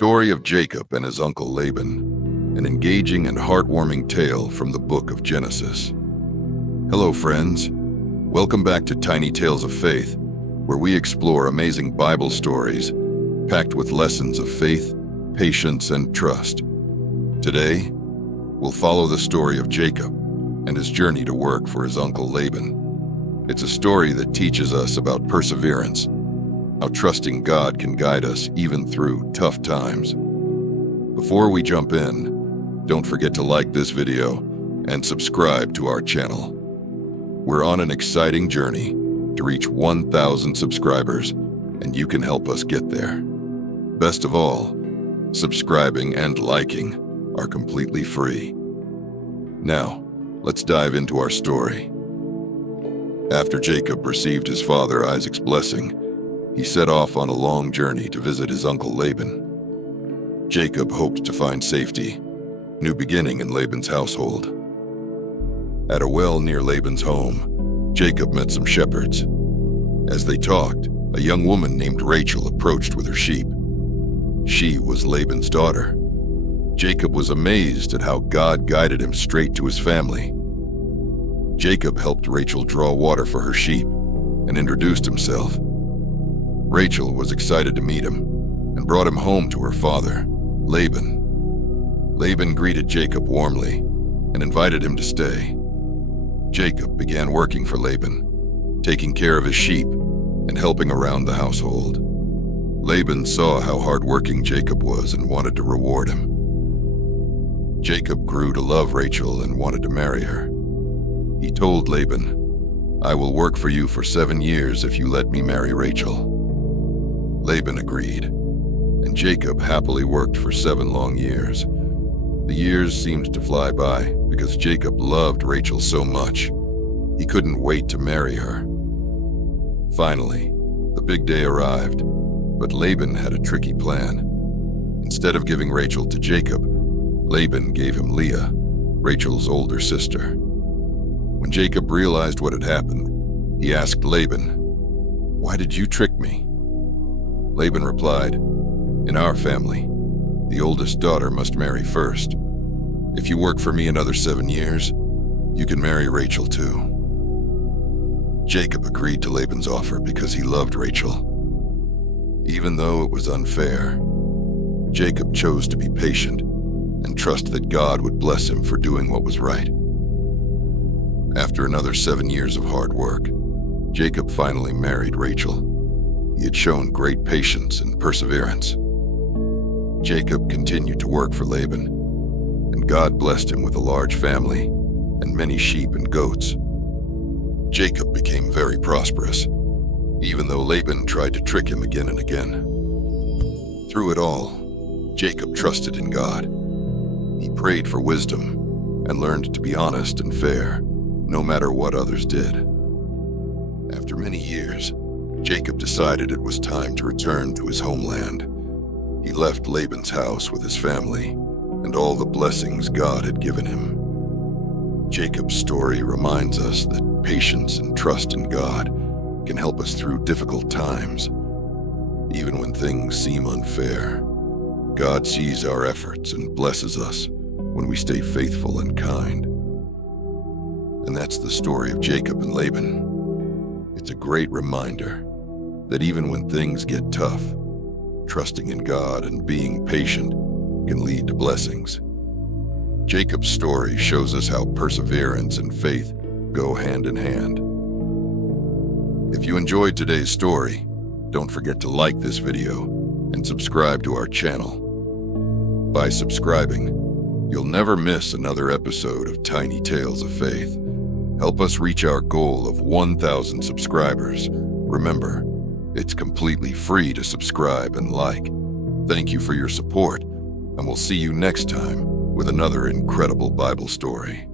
story of Jacob and his uncle Laban, an engaging and heartwarming tale from the book of Genesis. Hello, friends. Welcome back to Tiny Tales of Faith, where we explore amazing Bible stories packed with lessons of faith, patience, and trust. Today, we'll follow the story of Jacob and his journey to work for his uncle Laban. It's a story that teaches us about perseverance, how trusting God can guide us even through tough times. Before we jump in, don't forget to like this video and subscribe to our channel. We're on an exciting journey to reach 1,000 subscribers, and you can help us get there. Best of all, subscribing and liking are completely free. Now, let's dive into our story. After Jacob received his father Isaac's blessing, he set off on a long journey to visit his uncle Laban. Jacob hoped to find safety, new beginning in Laban's household. At a well near Laban's home, Jacob met some shepherds. As they talked, a young woman named Rachel approached with her sheep. She was Laban's daughter. Jacob was amazed at how God guided him straight to his family. Jacob helped Rachel draw water for her sheep and introduced himself. Rachel was excited to meet him and brought him home to her father, Laban. Laban greeted Jacob warmly and invited him to stay. Jacob began working for Laban, taking care of his sheep and helping around the household. Laban saw how hardworking Jacob was and wanted to reward him. Jacob grew to love Rachel and wanted to marry her. He told Laban, "I will work for you for 7 years if you let me marry Rachel." Laban agreed, and Jacob happily worked for 7 long years. The years seemed to fly by because Jacob loved Rachel so much. He couldn't wait to marry her. Finally, the big day arrived, but Laban had a tricky plan. Instead of giving Rachel to Jacob, Laban gave him Leah, Rachel's older sister. When Jacob realized what had happened, he asked Laban, "Why did you trick me?" Laban replied, "In our family, the oldest daughter must marry first. If you work for me another 7 years, you can marry Rachel too." Jacob agreed to Laban's offer because he loved Rachel. Even though it was unfair, Jacob chose to be patient and trust that God would bless him for doing what was right. After another 7 years of hard work, Jacob finally married Rachel. He had shown great patience and perseverance. Jacob continued to work for Laban, and God blessed him with a large family and many sheep and goats. Jacob became very prosperous, even though Laban tried to trick him again and again. Through it all, Jacob trusted in God. He prayed for wisdom and learned to be honest and fair, no matter what others did. After many years, Jacob decided it was time to return to his homeland. He left Laban's house with his family and all the blessings God had given him. Jacob's story reminds us that patience and trust in God can help us through difficult times. Even when things seem unfair, God sees our efforts and blesses us when we stay faithful and kind. And that's the story of Jacob and Laban. It's a great reminder that even when things get tough, trusting in God and being patient can lead to blessings. Jacob's story shows us how perseverance and faith go hand in hand. If you enjoyed today's story, don't forget to like this video and subscribe to our channel. By subscribing, you'll never miss another episode of Tiny Tales of Faith. Help us reach our goal of 1,000 subscribers. Remember, it's completely free to subscribe and like. Thank you for your support, and we'll see you next time with another incredible Bible story.